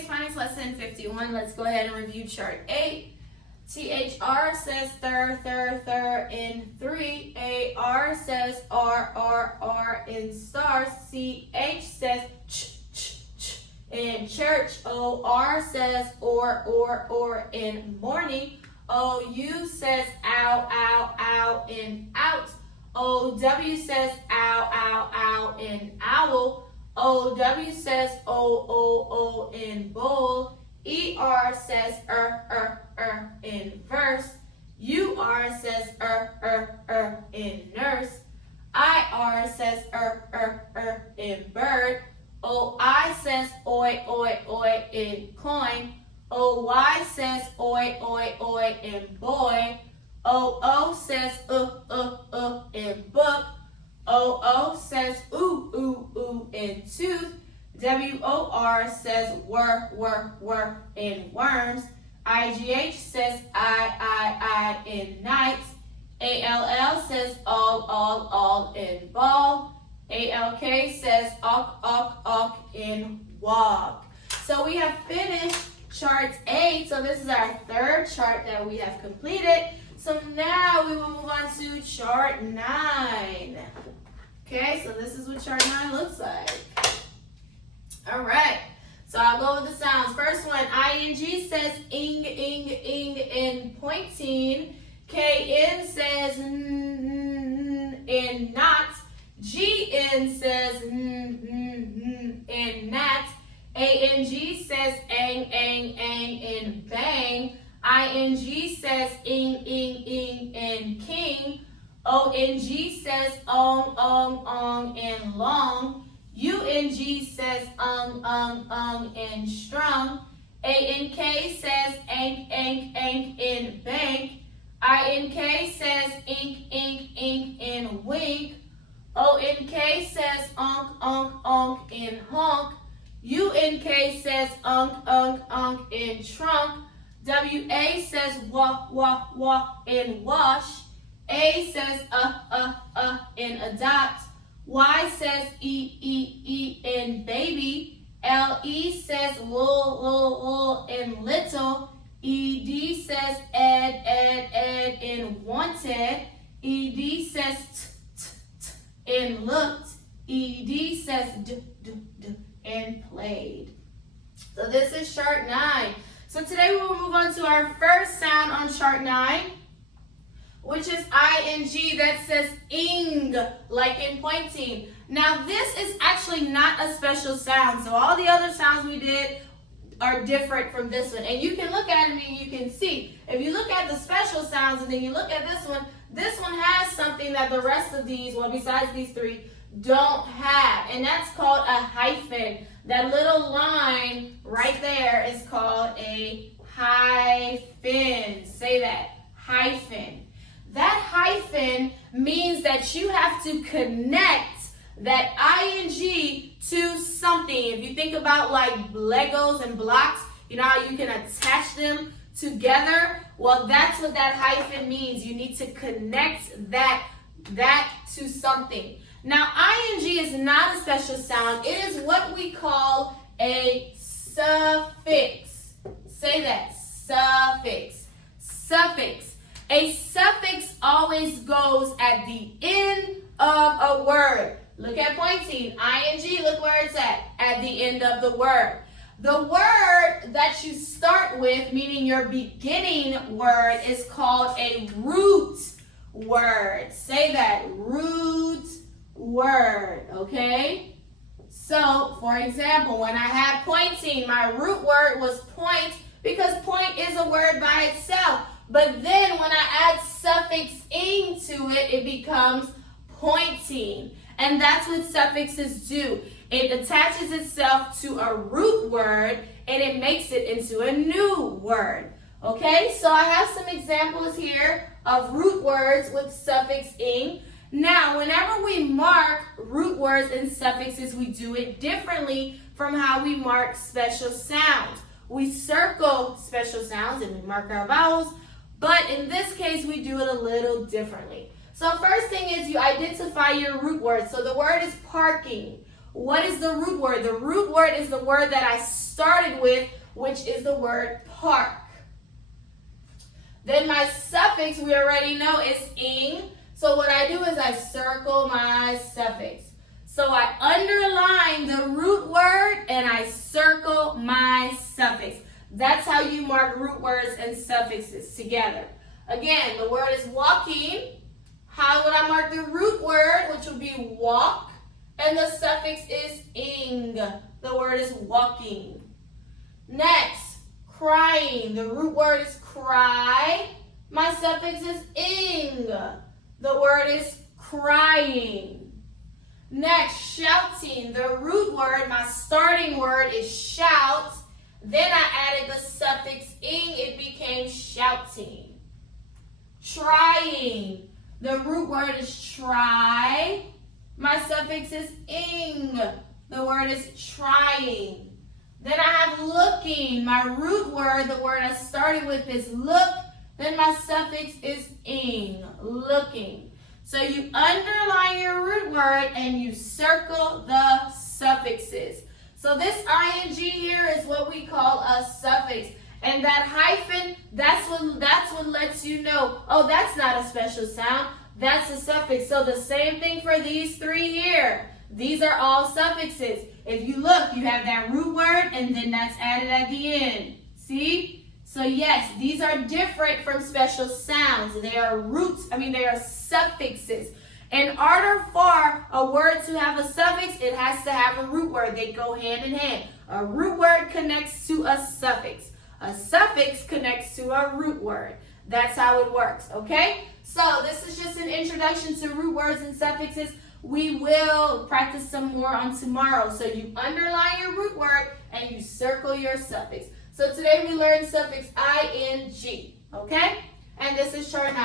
it's Phonics Lesson 51. Let's go ahead and review chart 8. THR says thir in 3. AR says R in stars. CH says ch in church. OR says or in morning. OU says ow in out. OW says ow in owl. OW says o in bowl. ER says in verse. UR says in nurse. IR says in bird. OI says oi in coin. OY says oi in boy. OO says in book. OO says ooh in tooth. WOR says were in worms. IGH says I in nights. ALL says all in ball. ALK says awk in walk. So we have finished chart 8. So this is our third chart that we have completed. So now we will move on to chart 9. Okay, so this is what chart 9 looks like. All right, so I'll go with the sounds. First one, ing says ing in pointing. KN says in not. GN says in nat. ANG says ang in bang. ING says ing in king. ONG says ong in long. UNG says in strong. ANK says ank in bank. INK says ink in wink. ONK says onk in honk. UNK says unk in trunk. WA says walk in wash. A says in adopt. Y says e in baby. LE says lul in little. ED says ed in wanted. ED says t in looked. ED says d in played. So this is chart 9. So today we will move on to our first sound on chart 9, which is ing that says ing, like in pointing. Now this is actually not a special sound. So all the other sounds we did are different from this one. And you can look at it and you can see. If you look at the special sounds and then you look at this one has something that the rest of these, well besides these 3, don't have. And that's called a hyphen. That little line right there is called a hyphen. Say that, hyphen. That hyphen means that you have to connect that ing to something. If you think about like Legos and blocks, you know how you can attach them together? Well, that's what that hyphen means. You need to connect that to something. Now, ing is not a special sound. It is what we call a suffix. Say that, suffix. Suffix. A suffix always goes at the end of a word. Look at pointing. ing, look where it's at the end of the word. The word that you start with, meaning your beginning word, is called a root word. Say that, root word, okay? So, for example, when I had pointing, my root word was point because point is a word by itself. But then when I add suffix ing to it, it becomes pointing. And that's what suffixes do. It attaches itself to a root word and it makes it into a new word. Okay, so I have some examples here of root words with suffix ing. Now, whenever we mark root words and suffixes, we do it differently from how we mark special sounds. We circle special sounds and we mark our vowels, but in this case, we do it a little differently. So first thing is you identify your root word. So the word is parking. What is the root word? The root word is the word that I started with, which is the word park. Then my suffix, we already know, is ing. So what I do is I circle my suffix. So I underline the root word and I circle my suffix. That's how you mark root words and suffixes together. Again, the word is walking. How would I mark the root word, which would be walk? And the suffix is ing. The word is walking. Next, crying. The root word is cry. My suffix is ing. The word is crying. Next, shouting. The root word, my starting word is shout. Then I added the suffix ing. It became shouting. Trying. The root word is try. My suffix is ing. The word is trying. Then I have looking. My root word, the word I started with, is look. Then my suffix is ing. Looking. So you underline your root word and you circle the suffixes. So this ing here is what we call a suffix. And that hyphen, that's what lets you know, oh, that's not a special sound. That's a suffix. So the same thing for these three here. These are all suffixes. If you look, you have that root word and then that's added at the end. See? So yes, these are different from special sounds. They are they are suffixes. In order for a word to have a suffix, it has to have a root word. They go hand in hand. A root word connects to a suffix. A suffix connects to a root word. That's how it works, okay? So this is just an introduction to root words and suffixes. We will practice some more on tomorrow. So you underline your root word and you circle your suffix. So today we learned suffix ing, okay? And this is chart 9.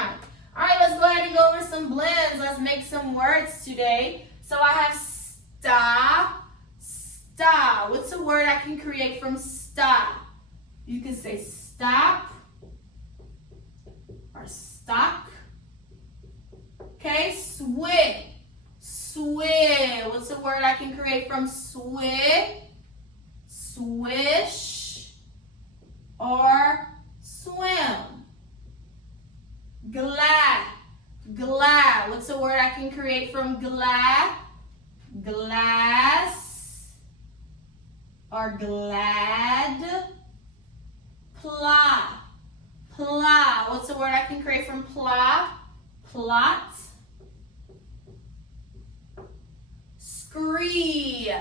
All right, let's go ahead and go over some blends. Let's make some words today. So I have sta. What's a word I can create from sta? You can say stop or stock. Okay, swig. What's a word I can create from swig? Swish or swim. Glad. What's a word I can create from glad? Glass or glad. Plot. What's a word I can create from plot? Plot. Scree.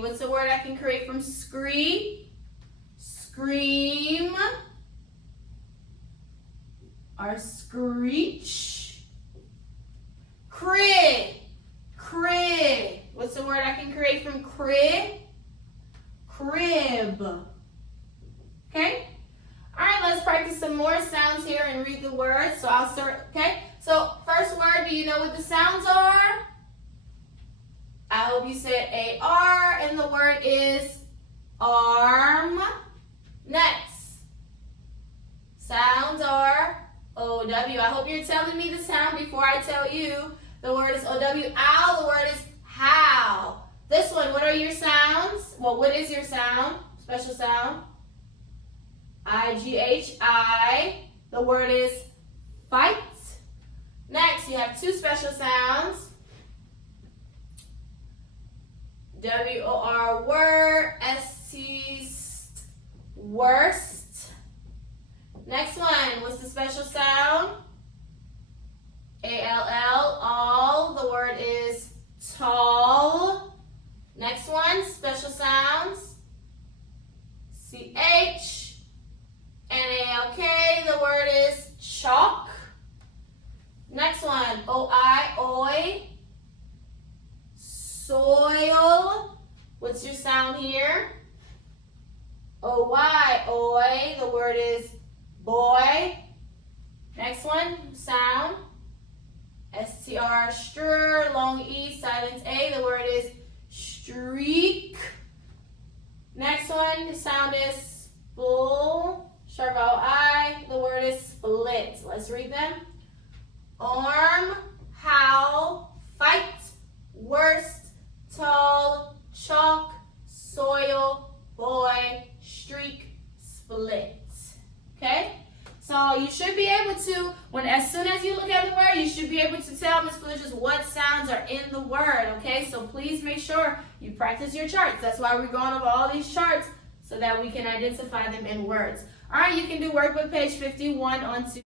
What's a word I can create from scree? Scream. Or screech. Crib. What's a word I can create from crib? Crib. Okay? All right, let's practice some more sounds here and read the words. So I'll start, okay? So first word, do you know what the sounds are? I hope you said A-R, and the word is arm. Next, sounds are O-W. I hope you're telling me the sound before I tell you. The word is O-W. Ow, the word is how. This one, what are your sounds? Well, what is your sound? Special sound? I-G-H-I. The word is fight. Next, you have two special sounds. W-O-R, word. S-T, worst. Next one, what's the special sound? A-L-L, all. The word is tall. Next one, special sounds. C-H, N-A-L-K. The word is chalk. Next one, O-I, oi. Soil. What's your sound here? O-Y, oi. The word is boy. Next one, sound. S-T-R, str, long E, silent A. The word is streak. Next one, the sound is spul, sharp O-I. The word is split. Let's read them. Arm, howl, fight, worst, tall, chalk, soil, boy, streak, split. Okay? So you should be able to, as soon as you look at the word, you should be able to tell Ms. Felicia's what sounds are in the word. Okay? So please make sure you practice your charts. That's why we're going over all these charts so that we can identify them in words. All right, you can do workbook page 51 on